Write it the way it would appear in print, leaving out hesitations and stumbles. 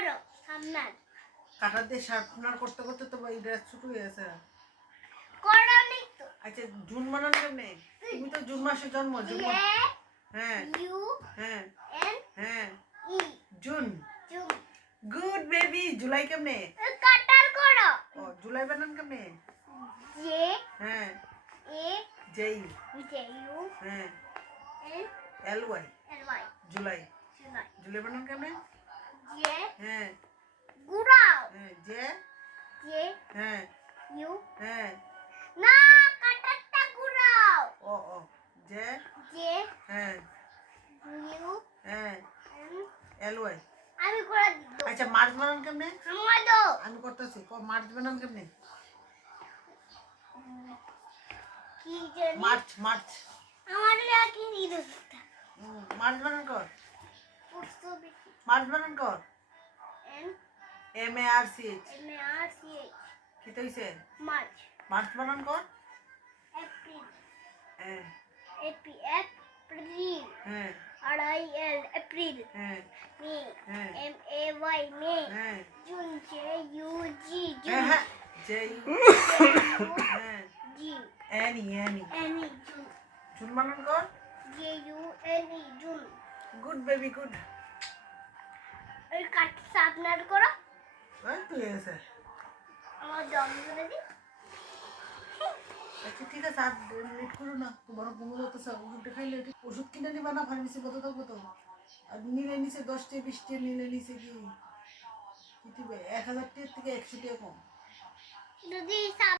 করো সামনার কাটা দিয়ে শার্পনার করতে করতে তো এই ড্রেস ছোট হয়ে গেছে। করো নি তো আচ্ছা জুন বানান কেমনে? তুমি তো জুন মাসে জন্ম। জুন হ্যাঁ ইউ হ্যাঁ এন হ্যাঁ E June. June good baby. July কেমনে? কাটার করো ও জুলাই বানান কেমনে? জে হ্যাঁ এ জেই জে ইউ হ্যাঁ N L Y L Y July. July July বানান কেমনে? জে হ্যাঁ গুড়াও হ্যাঁ জে জে হ্যাঁ ইউ হ্যাঁ না কাটারটা গুড়াও ও ও জে জে হ্যাঁ ইউ হ্যাঁ এন এল ওয়াই। আমি করে দিব আচ্ছা মার্চ বানান কেমনে? আমাদো আমি করতেছি। মার্চ বানান কেমনে? কি জানি মার্চ মার্চ আমার কি নিরুত মার্চ বানান কর। পুস্তক মার্চ বানান কর। N M A R C H. M A R C H কি তো হইছে? মার্চ মার্চ বানান কর। এপ্রিল হ্যাঁ এপি এপ্রিল হ্যাঁ আর আই এল এপ্রিল হ্যাঁ মে হ্যাঁ এম এ ওয়াই মে হ্যাঁ জুন জে ইউ জি হ্যাঁ জুন হ্যাঁ জে ইউ হ্যাঁ জি এনি এনি এন ই জুন জুন বানান কর। J U N E June good baby good. ওই কাট সাবনার করো তুই এসে আমার জন্মদিনে দি আচ্ছা ঠিক আছে আর লেট করো না। তোমার ঘুমো যাচ্ছে। ওষুধটা খাইলে ওষুধ কিনে নিবা না? ফার্মেসি কত থাকবো তো। আর নিলে নিচে 10টা 20টা নিলে নিচে কি 1000 টাকার থেকে 100 টাকা কম। যদি